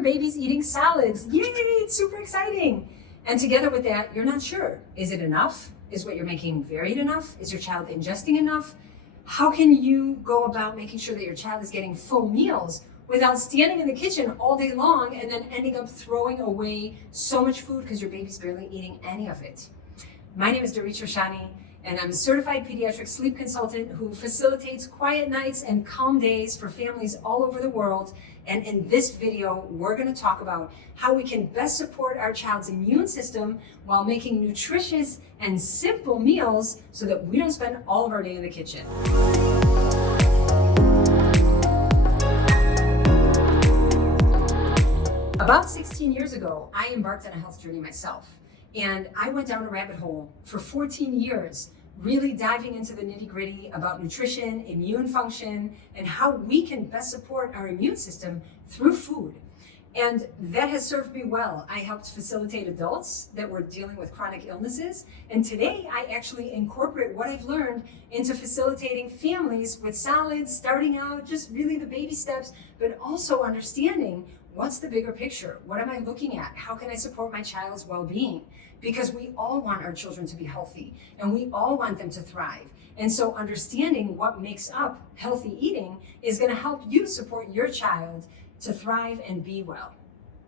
your baby's eating salads. Yay, it's super exciting. And together with that, you're not sure. Is it enough? Is what you're making varied enough? Is your child ingesting enough? How can you go about making sure that your child is getting full meals without standing in the kitchen all day long and then ending up throwing away so much food because your baby's barely eating any of it? My name is Nutritious, and I'm a certified pediatric sleep consultant who facilitates quiet nights and calm days for families all over the world. And in this video, we're going to talk about how we can best support our child's immune system while making nutritious and simple meals so that we don't spend all of our day in the kitchen. About 16 years ago, I embarked on a health journey myself. And I went down a rabbit hole for 14 years, really diving into the nitty-gritty about nutrition, immune function, and how we can best support our immune system through food. And that has served me well. I helped facilitate adults that were dealing with chronic illnesses. And today I actually incorporate what I've learned into facilitating families with salads, starting out just really the baby steps, but also understanding what's the bigger picture? What am I looking at? How can I support my child's well-being? Because we all want our children to be healthy and we all want them to thrive. And so understanding what makes up healthy eating is going to help you support your child to thrive and be well.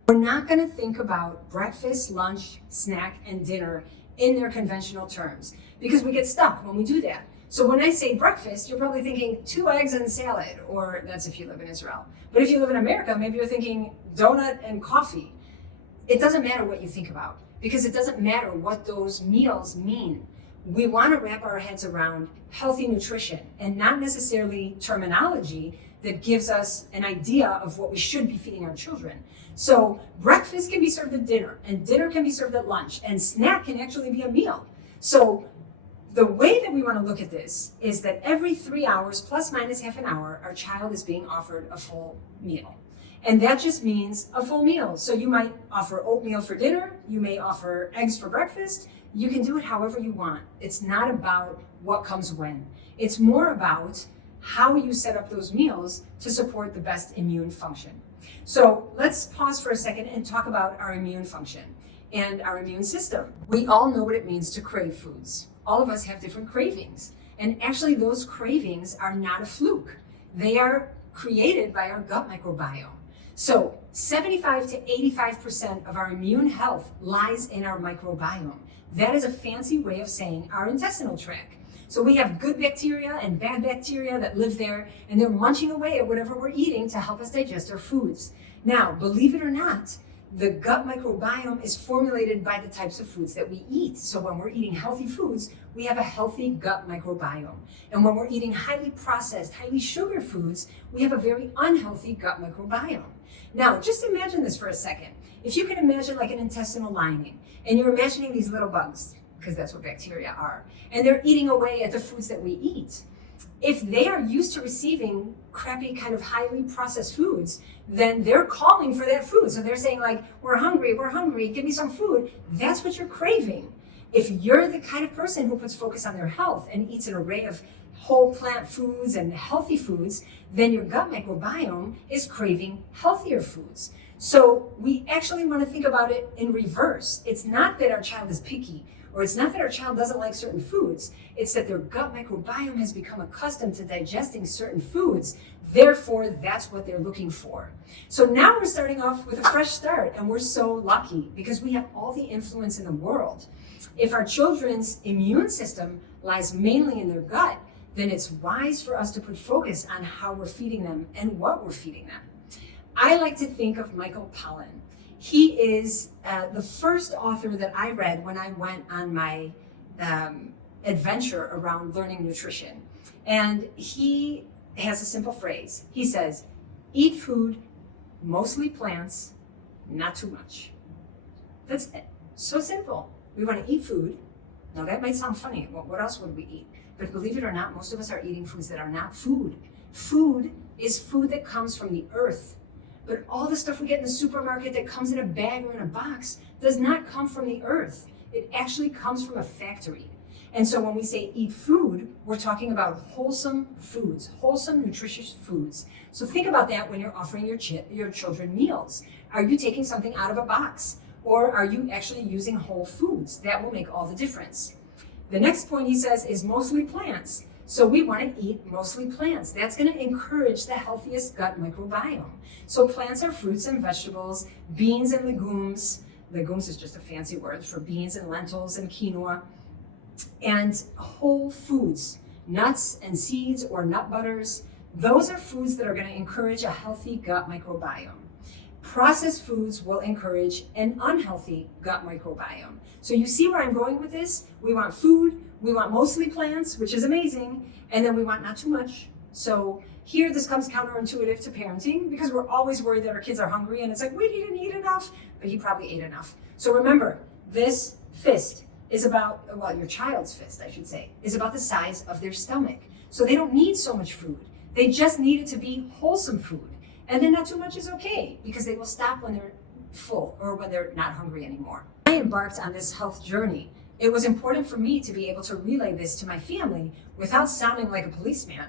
We're not going to think about breakfast, lunch, snack, and dinner in their conventional terms because we get stuck when we do that. So when I say breakfast, you're probably thinking 2 eggs and salad, or that's if you live in Israel. But if you live in America, maybe you're thinking donut and coffee. It doesn't matter what you think about because it doesn't matter what those meals mean. We want to wrap our heads around healthy nutrition and not necessarily terminology that gives us an idea of what we should be feeding our children. So breakfast can be served at dinner, and dinner can be served at lunch, and snack can actually be a meal. So the way that we want to look at this is that every 3 hours, plus minus half an hour, our child is being offered a full meal. And that just means a full meal. So you might offer oatmeal for dinner, you may offer eggs for breakfast, you can do it however you want. It's not about what comes when. It's more about how you set up those meals to support the best immune function. So let's pause for a second and talk about our immune function and our immune system. We all know what it means to crave foods. All of us have different cravings. And actually those cravings are not a fluke. They are created by our gut microbiome. So 75 to 85% of our immune health lies in our microbiome. That is a fancy way of saying our intestinal tract. So we have good bacteria and bad bacteria that live there, and they're munching away at whatever we're eating to help us digest our foods. Now, believe it or not, the gut microbiome is formulated by the types of foods that we eat. So when we're eating healthy foods, we have a healthy gut microbiome. And when we're eating highly processed, highly sugar foods, we have a very unhealthy gut microbiome. Now, just imagine this for a second. If you can imagine like an intestinal lining, and you're imagining these little bugs, because that's what bacteria are, and they're eating away at the foods that we eat. If they are used to receiving crappy kind of highly processed foods, then they're calling for that food. So they're saying like, we're hungry, give me some food. That's what you're craving. If you're the kind of person who puts focus on their health and eats an array of whole plant foods and healthy foods, then your gut microbiome is craving healthier foods. So we actually want to think about it in reverse. It's not that our child is picky, or it's not that our child doesn't like certain foods. It's that their gut microbiome has become accustomed to digesting certain foods. Therefore, that's what they're looking for. So now we're starting off with a fresh start, and we're so lucky because we have all the influence in the world. If our children's immune system lies mainly in their gut, then it's wise for us to put focus on how we're feeding them and what we're feeding them. I like to think of Michael Pollan. He is the first author that I read when I went on my adventure around learning nutrition. And he has a simple phrase. He says, eat food, mostly plants, not too much. That's it. So simple. We want to eat food. Now that might sound funny. Well, what else would we eat? But believe it or not, most of us are eating foods that are not food. Food is food that comes from the earth. But all the stuff we get in the supermarket that comes in a bag or in a box does not come from the earth. It actually comes from a factory. And so when we say eat food, we're talking about wholesome foods, wholesome, nutritious foods. So think about that when you're offering your children meals. Are you taking something out of a box? Or are you actually using whole foods? That will make all the difference. The next point he says is mostly plants. So we want to eat mostly plants. That's going to encourage the healthiest gut microbiome. So plants are fruits and vegetables, beans and legumes. Legumes is just a fancy word for beans and lentils and quinoa. And whole foods, nuts and seeds or nut butters. Those are foods that are going to encourage a healthy gut microbiome. Processed foods will encourage an unhealthy gut microbiome. So you see where I'm going with this? We want food, we want mostly plants, which is amazing, and then we want not too much. So here this comes counterintuitive to parenting because we're always worried that our kids are hungry and it's like, wait, he didn't eat enough, but he probably ate enough. So remember, this fist is about, well, your child's fist, I should say, is about the size of their stomach. So they don't need so much food. They just need it to be wholesome food. And then not too much is okay because they will stop when they're full or when they're not hungry anymore. I embarked on this health journey. It was important for me to be able to relay this to my family without sounding like a policeman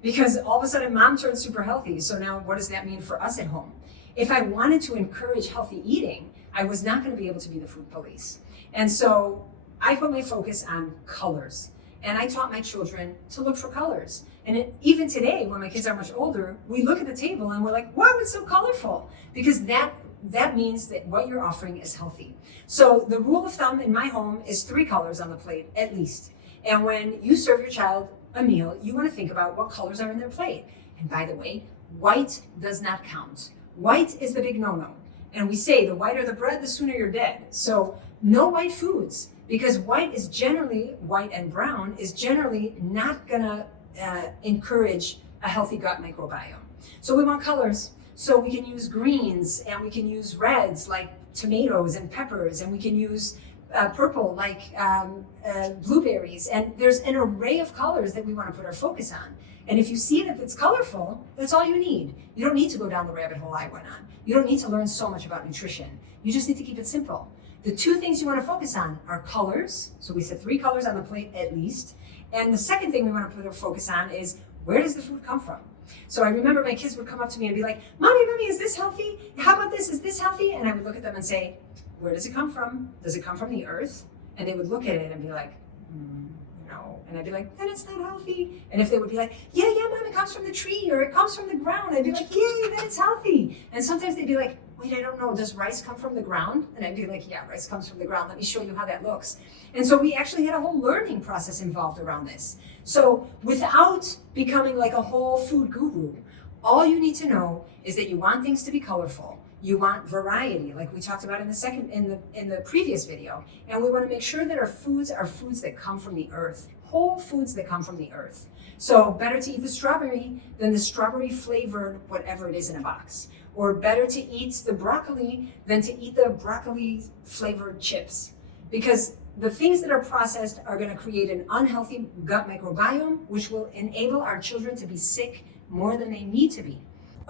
because all of a sudden mom turned super healthy. So now what does that mean for us at home? If I wanted to encourage healthy eating, I was not going to be able to be the food police. And so I put my focus on colors. And I taught my children to look for colors. And even today, when my kids are much older, we look at the table and we're like, wow, it's so colorful. Because that means that what you're offering is healthy. So the rule of thumb in my home is 3 colors on the plate, at least. And when you serve your child a meal, you want to think about what colors are in their plate. And by the way, white does not count. White is the big no-no. And we say the whiter the bread, the sooner you're dead. So no white foods. Because white and brown is generally not gonna encourage a healthy gut microbiome. So we want colors. So we can use greens and we can use reds like tomatoes and peppers, and we can use purple like blueberries. And there's an array of colors that we want to put our focus on. And if you see that it's colorful, that's all you need. You don't need to go down the rabbit hole I went on. You don't need to learn so much about nutrition. You just need to keep it simple. The 2 things you want to focus on are colors. So we said 3 colors on the plate at least. And the second thing we want to put our focus on is where does the food come from? So I remember my kids would come up to me and be like, Mommy, is this healthy? How about this? Is this healthy? And I would look at them and say, where does it come from? Does it come from the earth? And they would look at it and be like, no. And I'd be like, then it's not healthy. And if they would be like, yeah, Mom, it comes from the tree or it comes from the ground, I'd be like, yeah, then it's healthy. And sometimes they'd be like, wait, I don't know, does rice come from the ground? And I'd be like, yeah, rice comes from the ground. Let me show you how that looks. And so we actually had a whole learning process involved around this. So without becoming like a whole food guru, all you need to know is that you want things to be colorful. You want variety, like we talked about in the previous video. And we want to make sure that our foods are foods that come from the earth, whole foods that come from the earth. So better to eat the strawberry than the strawberry flavored whatever it is in a box. Or better to eat the broccoli than to eat the broccoli flavored chips. Because the things that are processed are going to create an unhealthy gut microbiome, which will enable our children to be sick more than they need to be.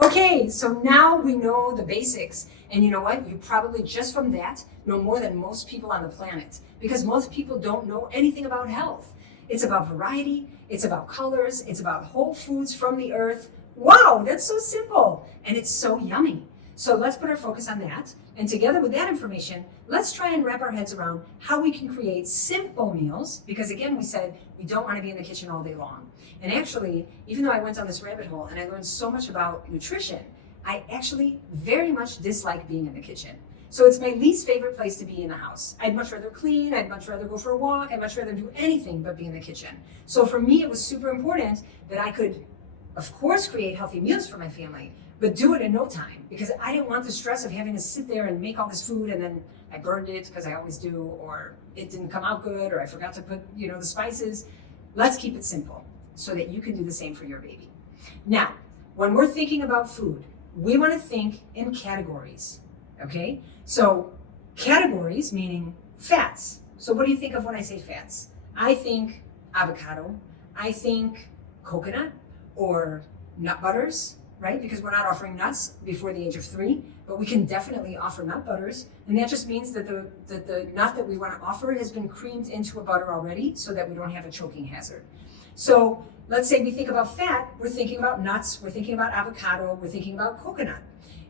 Okay, so now we know the basics. And you know what? You probably just from that know more than most people on the planet. Because most people don't know anything about health. It's about variety, it's about colors, it's about whole foods from the earth. Wow, that's so simple. And it's so yummy. So let's put our focus on that. And together with that information, let's try and wrap our heads around how we can create simple meals. Because again, we said we don't want to be in the kitchen all day long. And actually, even though I went down this rabbit hole and I learned so much about nutrition, I actually very much dislike being in the kitchen. So it's my least favorite place to be in the house. I'd much rather clean, I'd much rather go for a walk, I'd much rather do anything but be in the kitchen. So for me, it was super important that I could, of course, create healthy meals for my family, but do it in no time because I didn't want the stress of having to sit there and make all this food and then I burned it because I always do, or it didn't come out good, or I forgot to put, the spices. Let's keep it simple so that you can do the same for your baby. Now, when we're thinking about food, we want to think in categories, okay? So categories meaning fats. So what do you think of when I say fats? I think avocado, I think coconut or nut butters, right? Because we're not offering nuts before the age of 3, but but we can definitely offer nut butters. And that just means that the nut that we want to offer has been creamed into a butter already so that we don't have a choking hazard. So let's say we think about fat, we're thinking about nuts, we're thinking about avocado, we're thinking about coconut.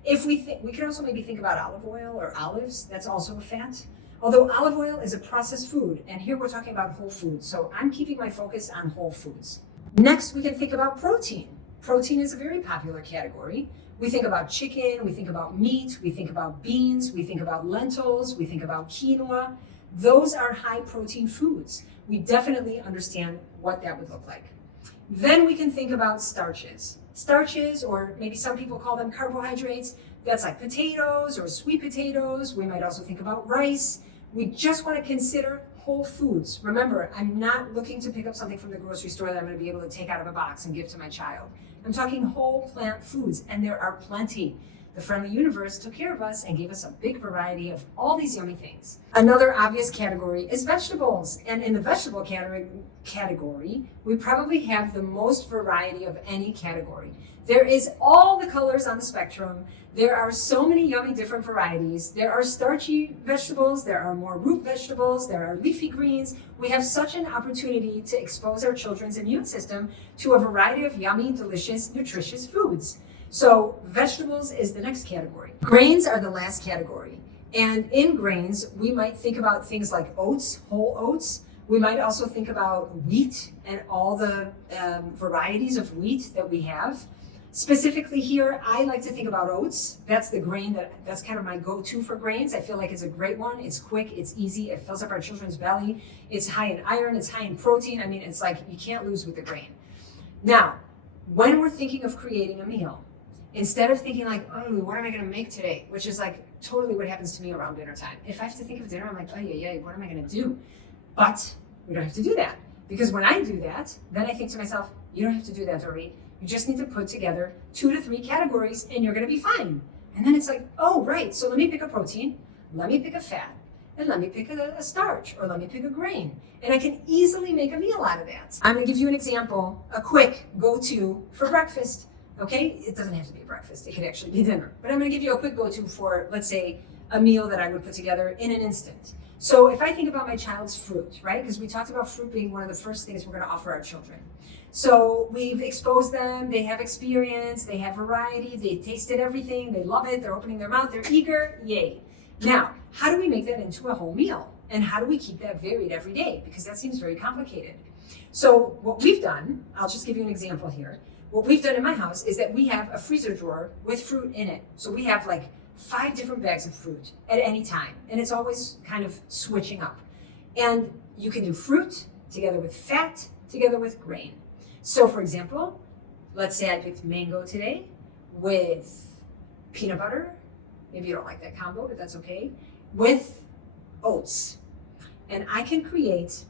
If we can also maybe think about olive oil or olives, that's also a fat. Although olive oil is a processed food, and here we're talking about whole foods. So I'm keeping my focus on whole foods. Next, we can think about protein. Protein is a very popular category. We think about chicken, we think about meat, we think about beans, we think about lentils, we think about quinoa. Those are high protein foods. We definitely understand what that would look like. Then we can think about starches. Starches, or maybe some people call them carbohydrates, that's like potatoes or sweet potatoes. We might also think about rice. We just want to consider whole foods. Remember, I'm not looking to pick up something from the grocery store that I'm going to be able to take out of a box and give to my child. I'm talking whole plant foods, and there are plenty. The Friendly Universe took care of us and gave us a big variety of all these yummy things. Another obvious category is vegetables. And in the vegetable category, we probably have the most variety of any category. There is all the colors on the spectrum. There are so many yummy different varieties. There are starchy vegetables, there are more root vegetables, there are leafy greens. We have such an opportunity to expose our children's immune system to a variety of yummy, delicious, nutritious foods. So vegetables is the next category. Grains are the last category. And in grains, we might think about things like oats, whole oats. We might also think about wheat and all the varieties of wheat that we have. Specifically here, I like to think about oats. That's the grain that's kind of my go-to for grains. I feel like it's a great one. It's quick, it's easy, it fills up our children's belly. It's high in iron, it's high in protein. I mean, it's like you can't lose with the grain. Now, when we're thinking of creating a meal, instead of thinking like, oh, what am I gonna make today? Which is like totally what happens to me around dinner time. If I have to think of dinner, I'm like, oh yeah, what am I gonna do? But we don't have to do that. Because when I do that, then I think to myself, you don't have to do that, Dory. You just need to put together 2 to 3 categories and you're gonna be fine. And then it's like, oh, right, so let me pick a protein, let me pick a fat, and let me pick a starch, or let me pick a grain. And I can easily make a meal out of that. I'm gonna give you an example, a quick go-to for breakfast, okay? It doesn't have to be breakfast, it could actually be dinner. But I'm gonna give you a quick go-to for, let's say, a meal that I would put together in an instant. So if I think about my child's fruit, right? Because we talked about fruit being one of the first things we're gonna offer our children. So we've exposed them, they have experience, they have variety, they tasted everything, they love it, they're opening their mouth, they're eager, yay. Now, how do we make that into a whole meal? And how do we keep that varied every day? Because that seems very complicated. So what we've done, I'll just give you an example here. What we've done in my house is that we have a freezer drawer with fruit in it. So we have like 5 different bags of fruit at any time. And it's always kind of switching up. And you can do fruit together with fat, together with grain. So for example, let's say I picked mango today with peanut butter. Maybe you don't like that combo, but that's okay. With oats. And I can create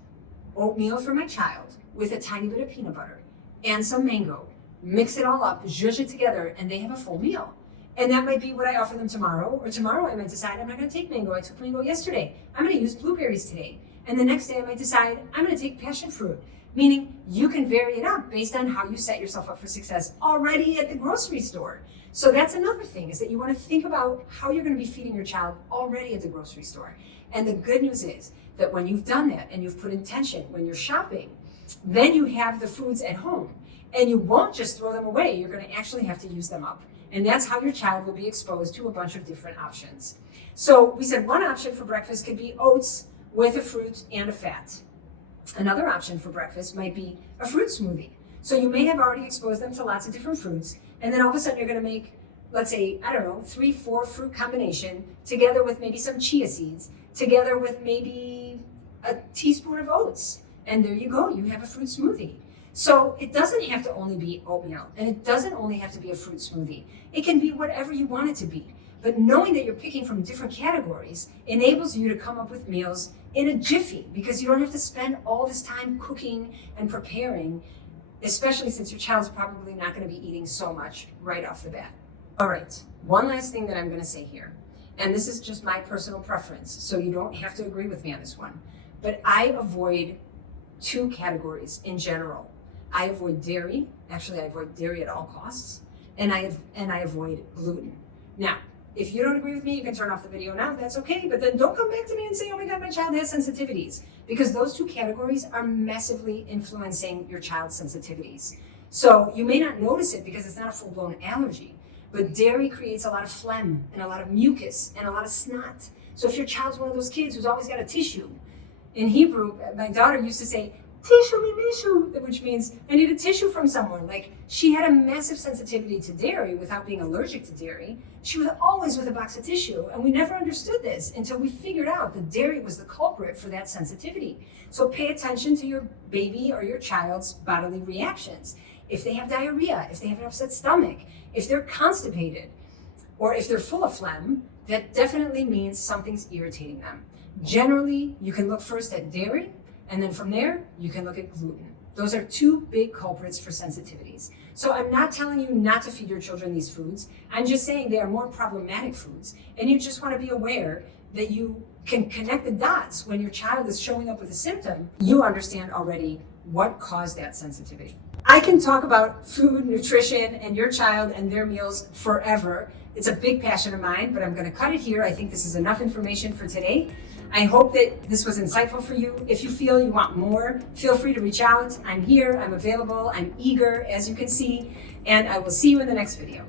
oatmeal for my child with a tiny bit of peanut butter and some mango. Mix it all up, zhuzh it together, and they have a full meal. And that might be what I offer them tomorrow. Or tomorrow I might decide I'm not gonna take mango. I took mango yesterday. I'm gonna use blueberries today. And the next day I might decide I'm gonna take passion fruit. Meaning you can vary it up based on how you set yourself up for success already at the grocery store. So that's another thing, is that you want to think about how you're going to be feeding your child already at the grocery store. And the good news is that when you've done that and you've put intention when you're shopping, then you have the foods at home and you won't just throw them away. You're going to actually have to use them up. And that's how your child will be exposed to a bunch of different options. So we said one option for breakfast could be oats with a fruit and a fat. Another option for breakfast might be a fruit smoothie. So you may have already exposed them to lots of different fruits, and then all of a sudden you're gonna make, let's say, 3-4 fruit combination together with maybe some chia seeds, together with maybe a teaspoon of oats. And there you go, you have a fruit smoothie. So it doesn't have to only be oatmeal, and it doesn't only have to be a fruit smoothie. It can be whatever you want it to be. But knowing that you're picking from different categories enables you to come up with meals in a jiffy, because you don't have to spend all this time cooking and preparing, especially since your child's probably not going to be eating so much right off the bat. All right, one last thing that I'm going to say here, and this is just my personal preference, so you don't have to agree with me on this one, but I avoid 2 categories in general. I avoid dairy. Actually, I avoid dairy at all costs, and I avoid gluten. Now, If you don't agree with me, you can turn off the video now, that's okay, but then don't come back to me and say, oh my God, my child has sensitivities, because those two categories are massively influencing your child's sensitivities. So you may not notice it because it's not a full-blown allergy, but dairy creates a lot of phlegm and a lot of mucus and a lot of snot. So if your child's one of those kids who's always got a tissue, in Hebrew, my daughter used to say, tissue me mishu, which means I need a tissue from someone. Like, she had a massive sensitivity to dairy without being allergic to dairy. She was always with a box of tissue, and we never understood this until we figured out that dairy was the culprit for that sensitivity. So pay attention to your baby or your child's bodily reactions. If they have diarrhea, if they have an upset stomach, if they're constipated, or if they're full of phlegm, that definitely means something's irritating them. Generally, you can look first at dairy, and then from there, you can look at gluten. Those are two big culprits for sensitivities. So I'm not telling you not to feed your children these foods. I'm just saying they are more problematic foods. And you just want to be aware that you can connect the dots when your child is showing up with a symptom. You understand already what caused that sensitivity. I can talk about food, nutrition, and your child and their meals forever. It's a big passion of mine, but I'm going to cut it here. I think this is enough information for today. I hope that this was insightful for you. If you feel you want more, feel free to reach out. I'm here, I'm available, I'm eager, as you can see, and I will see you in the next video.